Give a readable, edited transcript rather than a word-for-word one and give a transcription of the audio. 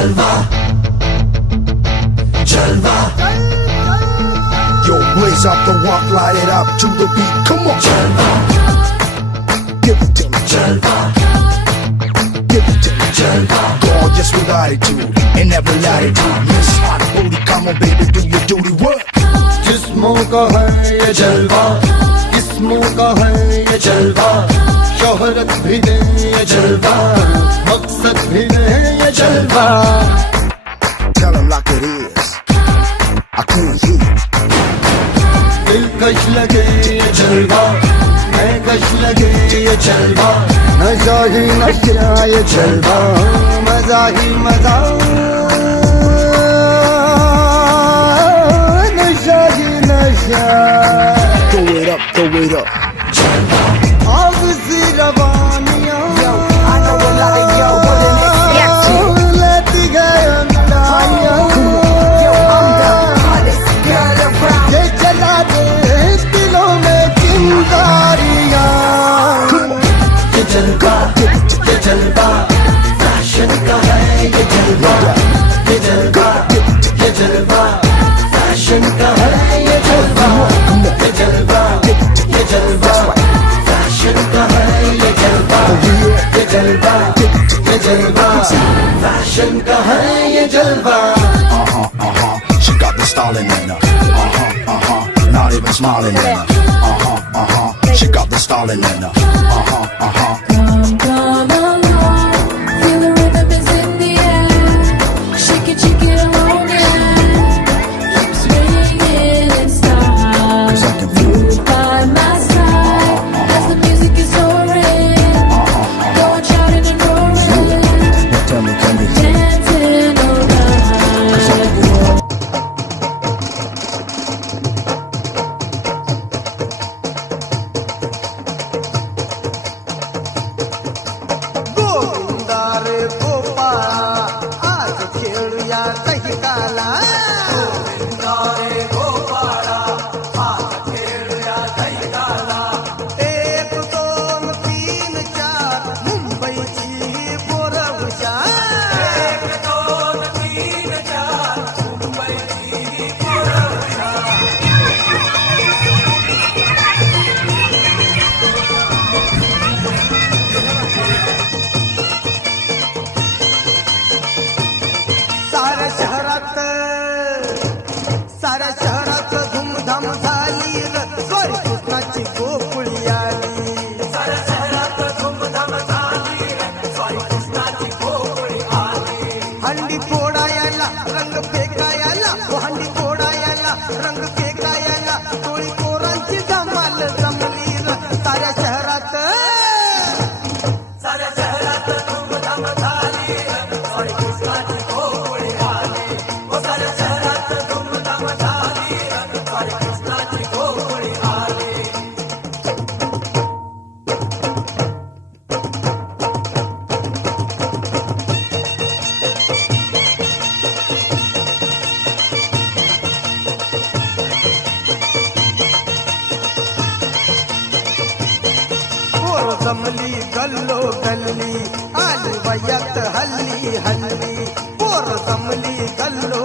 Jalva, Jalva. Yo, blaze up the walk, light it up to the beat. Come on, Jalva, give it to me. Jalva, Give it to me. Jalva. Gorgeous with attitude in every latitude. Miss hot booty, come on, baby, do your duty. What? जिस्मों का है ये जलवा, जिस्मों का है ये जलवा, शोहरत भी दे ये जलवा, मकसद भी दे ये जलवा. Tell him like it is. I can't hear. दिलकश लगे ये जलवा, मैं कश लगे ये जलवा, नशा ही नशा ये जलवा, मजा ही मजा, नशा ही नशा. Throw it up, throw it up. आग C रवानियां, I know a lot of y'all wouldn't accept it. लेती गए अंदाज़ियां. Yo, I'm the hottest girl around. ये जला दे दिलों में चिंगारियां. ये जलवा, फैशन का है ये जलवा, ये जलवा, फैशन का है ये जलवा, ये जलवा, फैशन का है ये जलवा, ये जलवा, फैशन का है ये जलवा. She got the stalling in her. Not even smiling in her. She got the stalling in her. Come along, feel the rhythm is in the air. Shake it along, yeah. Keep swinging in style. 'Cause I can feel it. By my side, as the music is soaring. Going shouting and roaring, Tell me, can you dancing around. Govinda रे गोपाळा, आज खेळूया काही काला. गोविंदा रे गोपाळा, आज खेळूया काही काला. 1, 2, 3, 4 मुंबईची पोरं हुशार. 1, 2, 3, 4 मुंबईची पोरं हुशार. साऱ्या शहरात धूमधाम झाली र, सोरी कृष्णाची गोकुळी आली. साऱ्या शहरात धूमधाम झाली र, सोरी कृष्णाची गोकुळी आली. हंडी फोडायला रंग फेकायला, हंडी फोडायला रंग फेकायला, टोळी पोरांची धमाल जमली र. साऱ्या शहरात धूमधाम झाली र, सोरी कृष्णाची गोकुळी आली. साऱ्या शहरात धूमधाम झाली र, सोरी कृष्णाची गोकुळी आली. पोर जमली गल्लो गल्ली, आली वयात हल्ली हल्ली. पोर जमली गल्लो